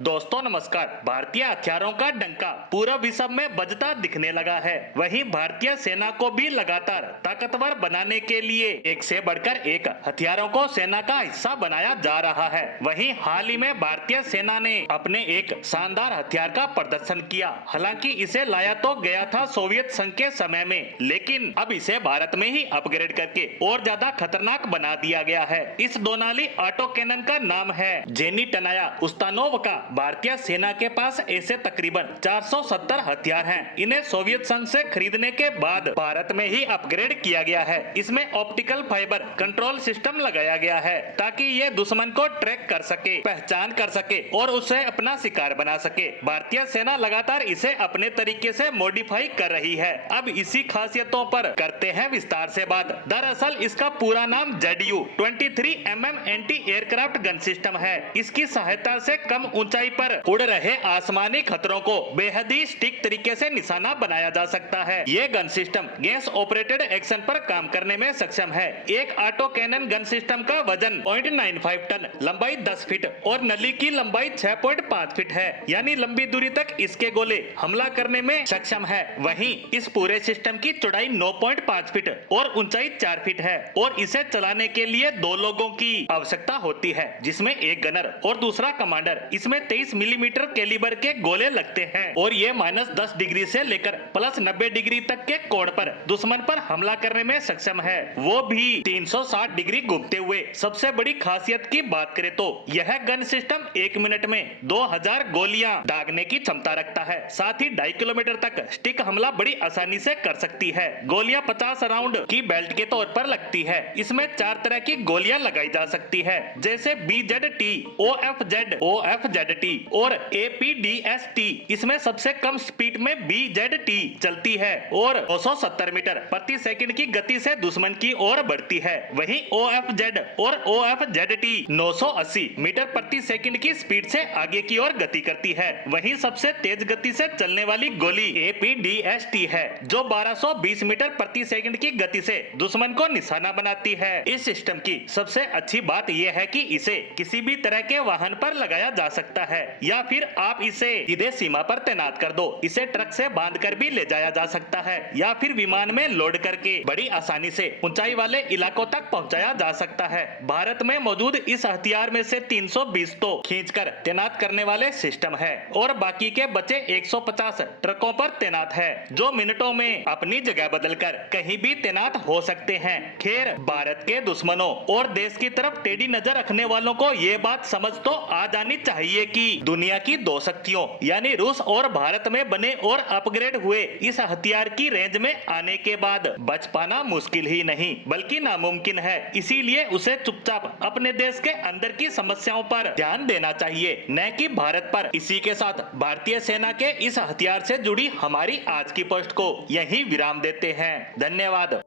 दोस्तों नमस्कार। भारतीय हथियारों का डंका पूरा विश्व में बजता दिखने लगा है। वहीं भारतीय सेना को भी लगातार ताकतवर बनाने के लिए एक से बढ़कर एक हथियारों को सेना का हिस्सा बनाया जा रहा है। वहीं हाल ही में भारतीय सेना ने अपने एक शानदार हथियार का प्रदर्शन किया। हालांकि इसे लाया तो गया था सोवियत संघ के समय में, लेकिन अब इसे भारत में ही अपग्रेड करके और ज्यादा खतरनाक बना दिया गया है। इस दोनाली ऑटो कैनन का नाम है जेनिटनाया उस्तानोव का। भारतीय सेना के पास ऐसे तकरीबन 470 हथियार हैं। इन्हें सोवियत संघ से खरीदने के बाद भारत में ही अपग्रेड किया गया है। इसमें ऑप्टिकल फाइबर कंट्रोल सिस्टम लगाया गया है ताकि ये दुश्मन को ट्रैक कर सके, पहचान कर सके और उसे अपना शिकार बना सके। भारतीय सेना लगातार इसे अपने तरीके से मॉडिफाई कर रही है। अब इसी खासियतों पर करते हैं विस्तार से बात। दरअसल इसका पूरा नाम ZU-23mm anti aircraft gun system है। इसकी सहायता से कम ऊंचाई पर उड़ रहे आसमानी खतरों को बेहद ही सटीक तरीके से निशाना बनाया जा सकता है। ये gun system gas operated action पर काम करने में सक्षम है। एक ऑटो कैनन गन सिस्टम का वजन 0.95 टन, लंबाई 10 फीट और नली की लंबाई 6.5 फीट है, यानी लंबी दूरी तक इसके गोले हमला करने में सक्षम है। वहीं इस पूरे सिस्टम की चौड़ाई 9.5 फीट और ऊंचाई 4 फीट है और इसे चलाने के लिए 2 लोगों की आवश्यकता होती है, जिसमें एक गनर और दूसरा कमांडर। इसमें 23 मिलीमीटर कैलिबर के गोले लगते हैं और ये -10 डिग्री से लेकर +90 डिग्री तक के कोण पर दुश्मन पर हमला करने में सक्षम है, वो भी 360 डिग्री घूमते हुए। सबसे बड़ी खासियत की बात करें तो यह गन सिस्टम 1 मिनट में 2000 गोलियां दागने की क्षमता रखता है। साथ ही 2.5 किलोमीटर तक स्टिक हमला बड़ी आसानी से कर सकती है। गोलियां 50 राउंड की बेल्ट के तौर पर लगती है। इसमें 4 तरह की गोलियां लगाई जा सकती है, जैसे BZT, OFZ और APDST। इसमें सबसे कम स्पीड में BZT चलती है और 270 मीटर प्रति सेकंड की गति से दुश्मन की ओर बढ़ती है। वहीं OFZ और OFZT 980 मीटर प्रति सेकंड की स्पीड से आगे की ओर गति करती है। वहीं सबसे तेज गति से चलने वाली गोली APDST है, जो 1220 मीटर प्रति सेकंड की गति से दुश्मन को निशाना बनाती है। इस सिस्टम की सबसे अच्छी बात यह है कि इसे किसी भी तरह के वाहन पर लगाया जा सकता है या फिर आप इसे सीधे सीमा पर तैनात कर दो। इसे ट्रक से बांधकर भी ले जाया जा सकता है या फिर विमान में लोड करके बड़ी आसानी से ऊंचाई वाले इलाकों तक पहुंचाया जा सकता है। भारत में मौजूद इस हथियार में से 320 तो खींचकर तैनात करने वाले सिस्टम है और बाकी के बचे 150 ट्रकों पर तैनात है, जो मिनटों में अपनी जगह बदलकर कहीं भी तैनात हो सकते हैं। खैर, भारत के दुश्मनों और देश की तरफ टेढ़ी नजर रखने वालों को ये बात समझ तो आ जानी चाहिए कि दुनिया की 2 शक्तियों यानी रूस और भारत में बने और अपग्रेड हुए इस हथियार की रेंज में आने के बाद बच पाना मुश्किल ही नहीं बल्कि नामुमकिन है। इसीलिए उसे चुपचाप अपने देश के अंदर की समस्याओं पर ध्यान देना चाहिए, न कि भारत पर। इसी के साथ भारतीय सेना के इस हथियार से जुड़ी हमारी आज की पोस्ट को यहीं विराम देते हैं। धन्यवाद।